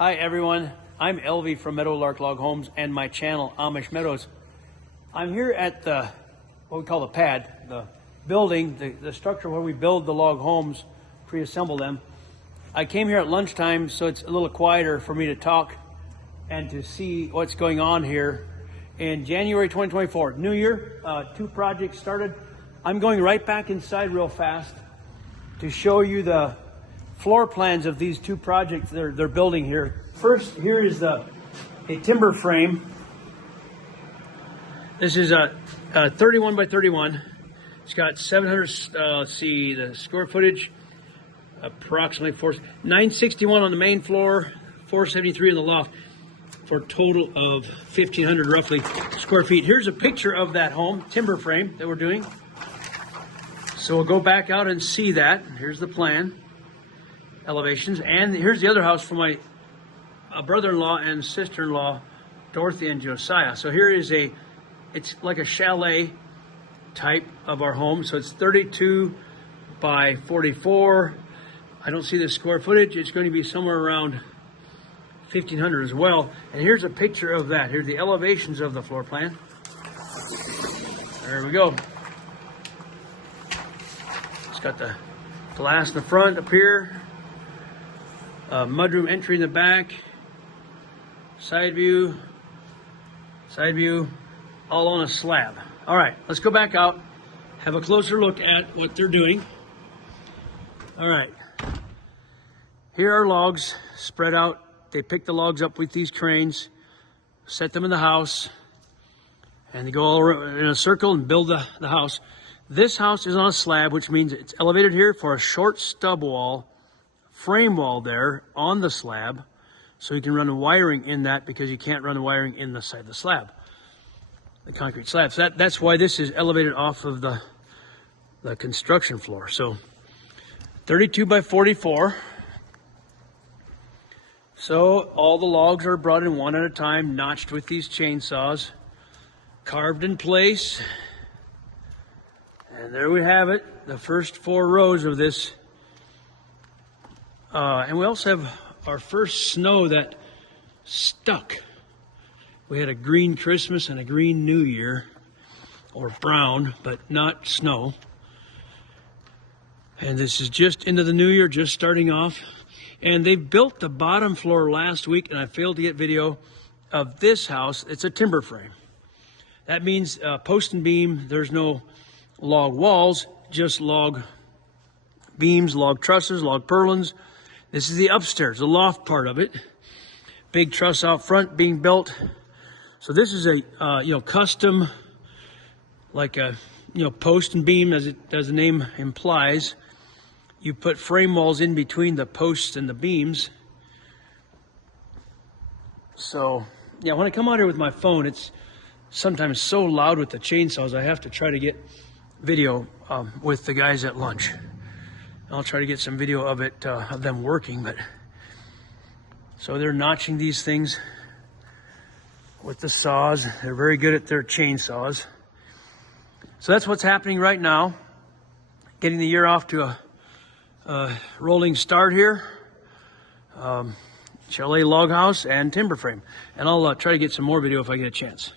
Hi everyone, I'm Elvie from Meadowlark Log Homes and my channel Amish Meadows. I'm here at what we call the pad, the building, the structure where we build the log homes, pre-assemble them. I came here at lunchtime so it's a little quieter for me to talk and to see what's going on here. In January 2024, New Year, 2 projects started. I'm going right back inside real fast to show you the floor plans of these 2 projects they're building here. First, here is a timber frame. This is a 31 by 31. It's got 700, let's see, the square footage, approximately 961 on the main floor, 473 in the loft, for a total of 1,500 roughly square feet. Here's a picture of that home, timber frame that we're doing. So we'll go back out and see that. Here's the plan, elevations, and here's the other house for my brother-in-law and sister-in-law, Dorothy and Josiah. So here is it's like a chalet type of our home. So it's 32 by 44. I don't see the square footage. It's going to be somewhere around 1,500 as well. And here's a picture of that. Here's the elevations of the floor plan. There we go. It's got the glass in the front up here. Mudroom entry in the back. Side view, all on a slab. All right, let's go back out, have a closer look at what they're doing. All right, here are logs spread out. They pick the logs up with these cranes, set them in the house, and they go all around in a circle and build the house. This house is on a slab, which means it's elevated here for a short stub wall, frame wall there on the slab. So you can run the wiring in that because you can't run the wiring in the side of the slab, the concrete slab. So that's why this is elevated off of the construction floor. So 32 by 44. So all the logs are brought in one at a time, notched with these chainsaws, carved in place. And there we have it, the first 4 rows of this. And we also have our first snow that stuck. We had a green Christmas and a green New Year, or brown, but not snow. And this is just into the new year, just starting off. And they built the bottom floor last week, and I failed to get video of this house. It's a timber frame. That means post and beam. There's no log walls, just log beams, log trusses, log purlins. This is the upstairs, the loft part of it. Big truss out front being built. So this is a custom, like a post and beam, as the name implies. You put frame walls in between the posts and the beams. So yeah, when I come out here with my phone, it's sometimes so loud with the chainsaws. I have to try to get video with the guys at lunch. I'll try to get some video of it, of them working, but so they're notching these things with the saws. They're very good at their chainsaws. So that's what's happening right now. Getting the year off to a rolling start here. Chalet log house and timber frame. And I'll try to get some more video if I get a chance.